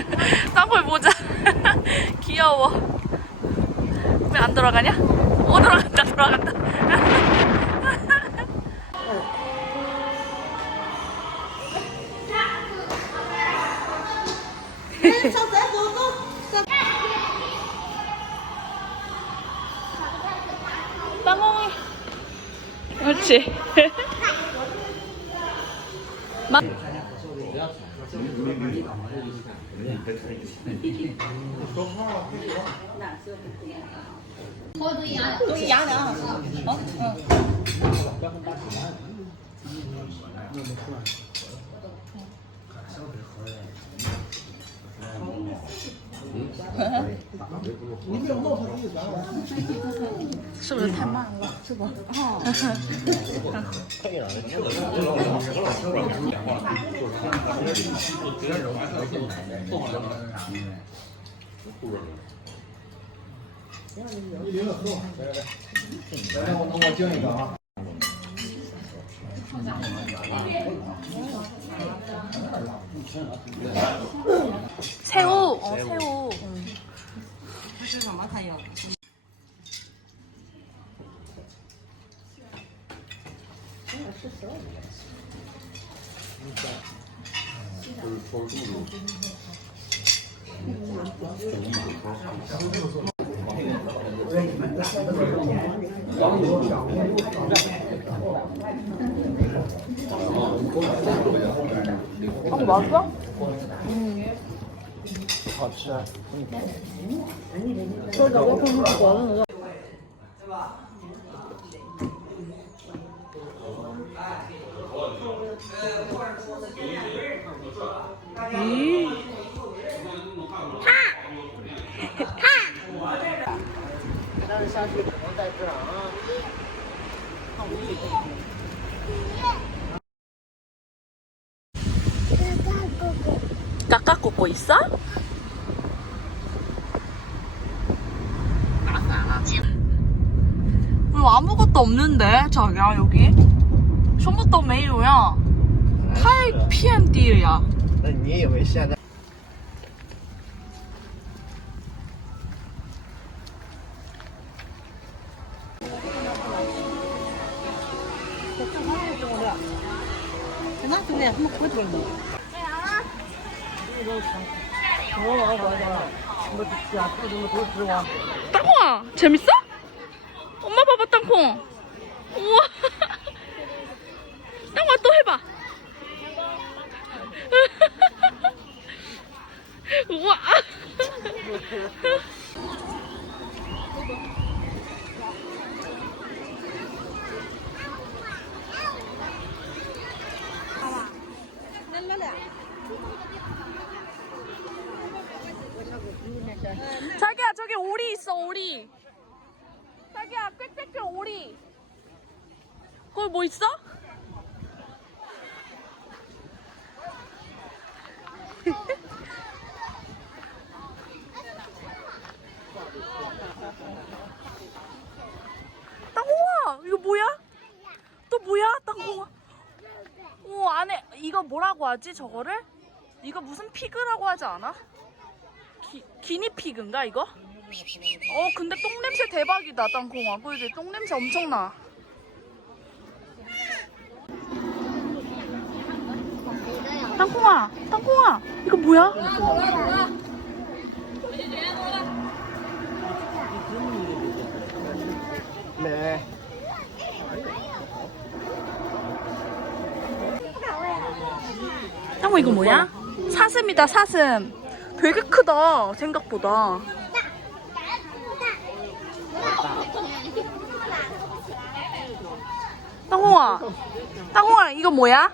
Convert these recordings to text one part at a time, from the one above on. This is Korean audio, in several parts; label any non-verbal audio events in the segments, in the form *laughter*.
*laughs* 땅콩이 모자. *laughs* 귀여워. 왜 안 돌아가냐? 어, 돌아간다, 돌아간다. 땅콩이. 그렇지. 说话了，说话。哪次？啊，嗯。是不是太慢了？是不？哦。你领导喝吧，来来来，来来，我等我敬一个啊。 새우, 어, 새우. 응. 他五毛四。嗯。好吃、啊。这个我可能不了，那个。对吧？咦、嗯？下去只能在这啊。 깎아꽂고 있어? 왜 아무것도 없는데 자기야 여기? 什么都没有呀太偏地了呀那你以为现在？ 그런데. 땅콩아 재밌어? 엄마 봐봐 땅콩 우와 *laughs* 땅콩아 또 해봐 *laughs* 우와 *laughs* 꽥꽥꽥 오리 거기 뭐 있어? *laughs* 땅콩아 이거 뭐야? 또 뭐야 땅콩아 오 안에 이거 뭐라고 하지 저거를? 이거 무슨 피그라고 하지 않아? 기, 기니피그인가 이거? 어 근데 똥냄새 대박이다 땅콩아 그지 똥냄새 엄청나 땅콩아 땅콩아 이거 뭐야?没。 땅콩 이거 뭐야? 사슴이다 사슴 되게 크다 생각보다 땅콩아. 땅콩아 이거 뭐야?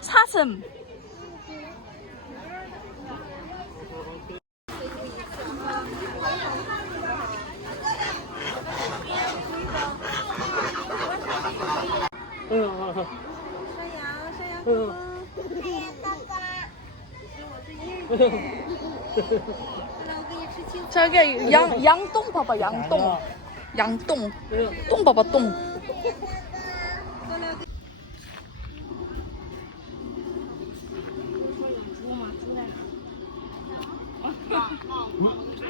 사슴. 자기야 양, 양똥 봐봐 양똥. 양똥. 똥 봐봐 똥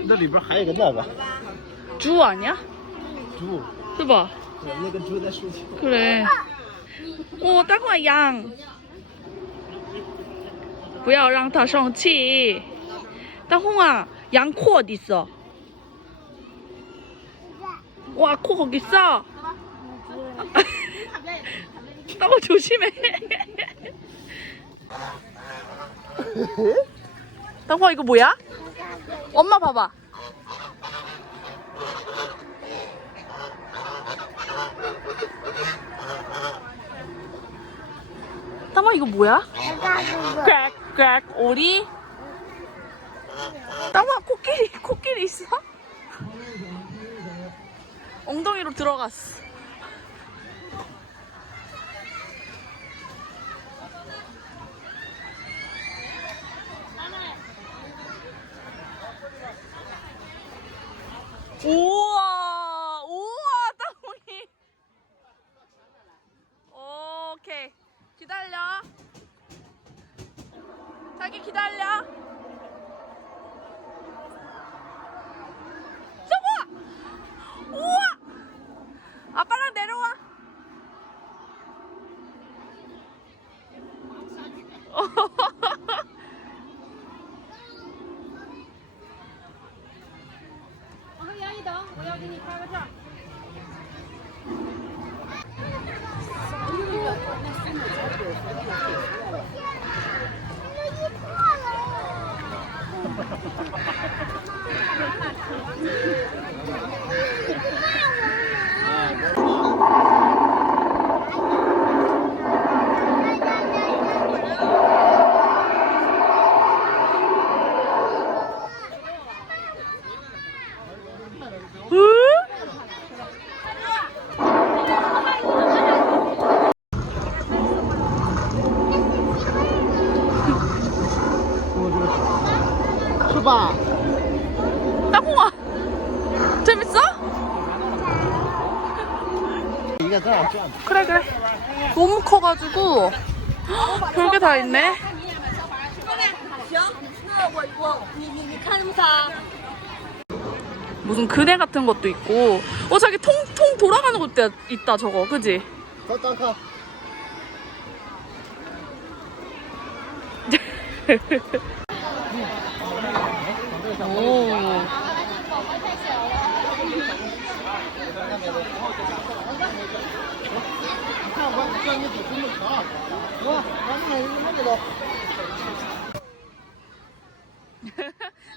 这里边还有个那个 주 아니야? 猪， 해봐. 那个猪在竖起。 그래. 오, 땅콩아 양. 不要让它生气. 땅콩아, 양코 어디 있어? 와, 코 거기 있어. *laughs* 땅콩 조심해. *laughs* 땅콩아 이거 뭐야? 엄마 봐봐. 땅콩아 이거 뭐야? 꽥 꽥 오리? 땅콩아 코끼리 코끼리 있어? 엉덩이로 들어갔어. 우 给你拍个照。哎呦，那！ 무슨 그네 같은 것도 있고. 어 자기 통통 돌아가는 것도 있다 저거. 그지? *laughs* 오.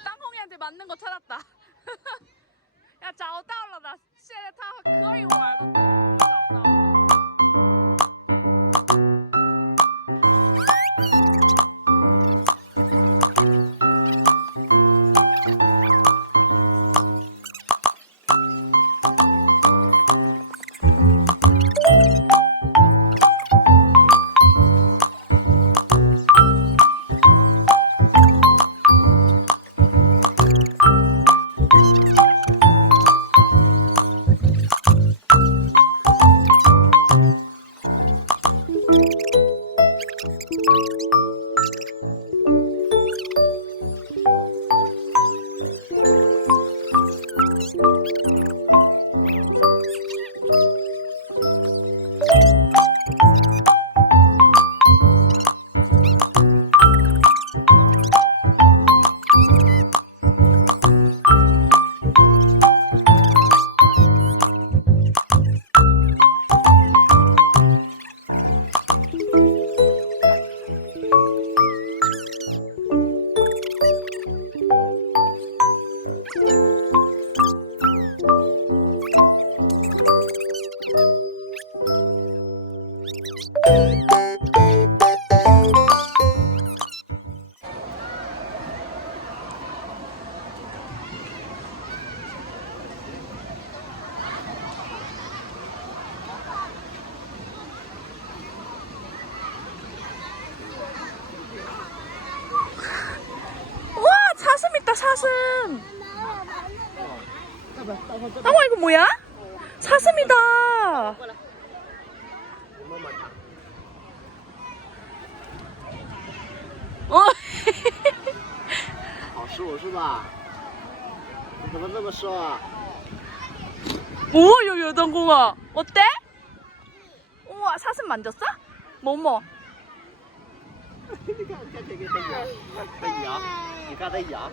땅콩이한테 맞는 거 찾았다. 야, 找到了的，现在它可以玩了， 사슴 있다 사슴 땅콩 이거 뭐야? 사슴이다 어 数是吧？你怎么这么瘦啊？ 오야야 땅콩아 어때? 우와 사슴 만졌어? 뭐뭐 你看，你看这个在痒，在痒，你看它痒，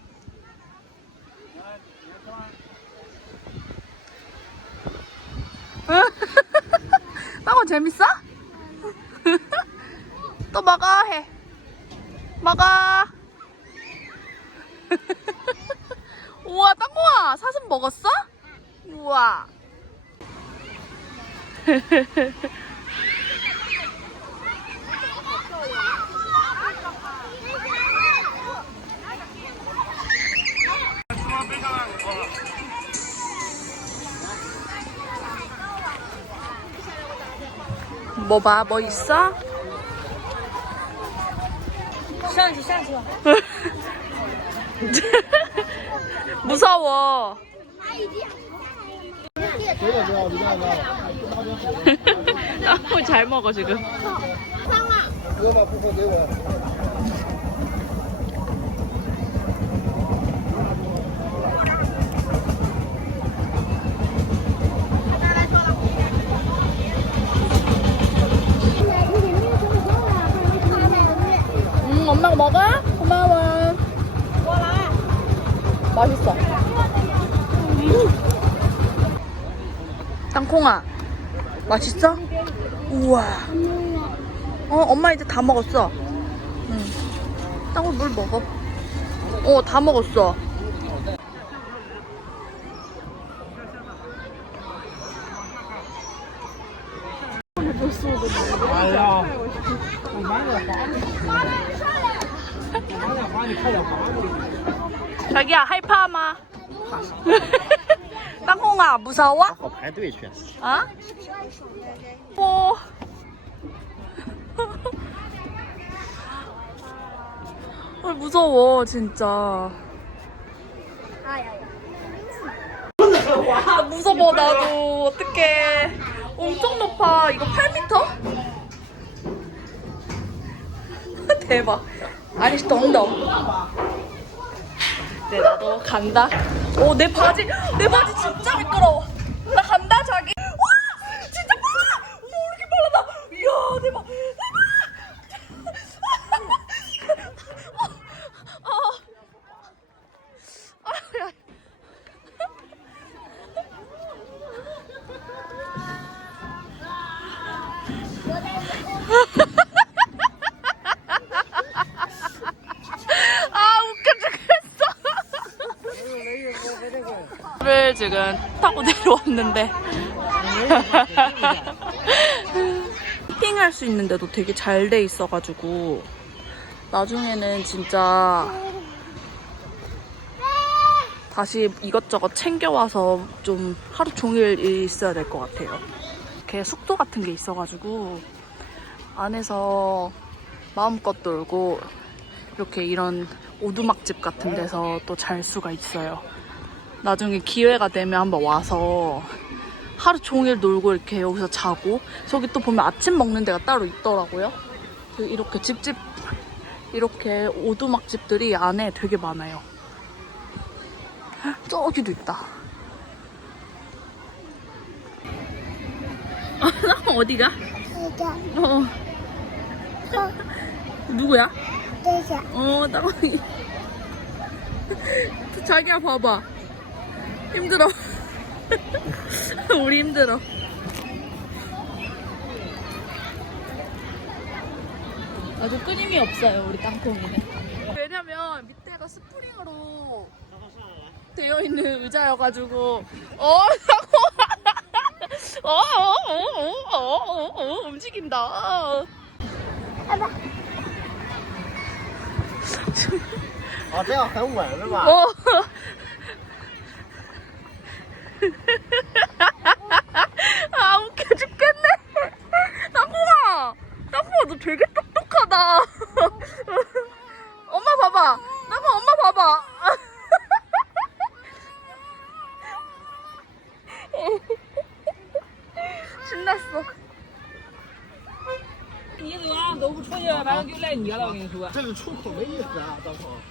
*laughs* 땅콩 재밌어? *laughs* 또 먹어 해 먹어 *laughs* 우와 땅콩아 사슴 먹었어? 우와 뭐 봐? 뭐 있어? 시상시 시상시 *laughs* 무서워. *laughs* 너무 뭐 잘 먹어 지금. 엄마가 먹어? 고마워. 맛있어. 땅콩아 맛있어? 우와. 어 엄마 이제 다 먹었어. 응. 땅콩 물 먹어. 어 다 먹었어. 어, 아 무서워? 好排队去。 어? 오. *laughs* 아, 무서워 진짜. 아, 무서워 나도 어떡해. 엄청 높아. 이거 8m? *laughs* 대박. 아니 덩덩. 네 나도 간다. 오 내 바지 내 바지 진짜 미끄러워. 를 지금 타고 *laughs* 내려왔는데 캠핑할 수 있는데도 되게 잘 돼 있어가지고 나중에는 진짜 다시 이것저것 챙겨와서 좀 하루 종일 있어야 될 것 같아요. 이렇게 숙소 같은 게 있어가지고 안에서 마음껏 놀고 이렇게 이런 오두막집 같은 데서 또 잘 수가 있어요. 나중에 기회가 되면 한번 와서 하루 종일 놀고 이렇게 여기서 자고 저기 또 보면 아침 먹는 데가 따로 있더라고요. 그 이렇게 집집 이렇게 오두막 집들이 안에 되게 많아요. 저기도 있다. 아, 어디가? 어. 누구야? 어, 땅콩이. 자기야, 봐봐. 힘들어. *laughs* 우리 힘들어. 아주 끊임이 없어요, 우리 땅콩이는. 왜냐면 밑에가 스프링으로 되어 있는 의자여가지고, 어, *laughs* 땅콩아! 어, 어, 어, 어, 어, 어, 어, 움직인다. 啊，这样很稳是吧？ 어. 这个出口没意思啊，大鹏。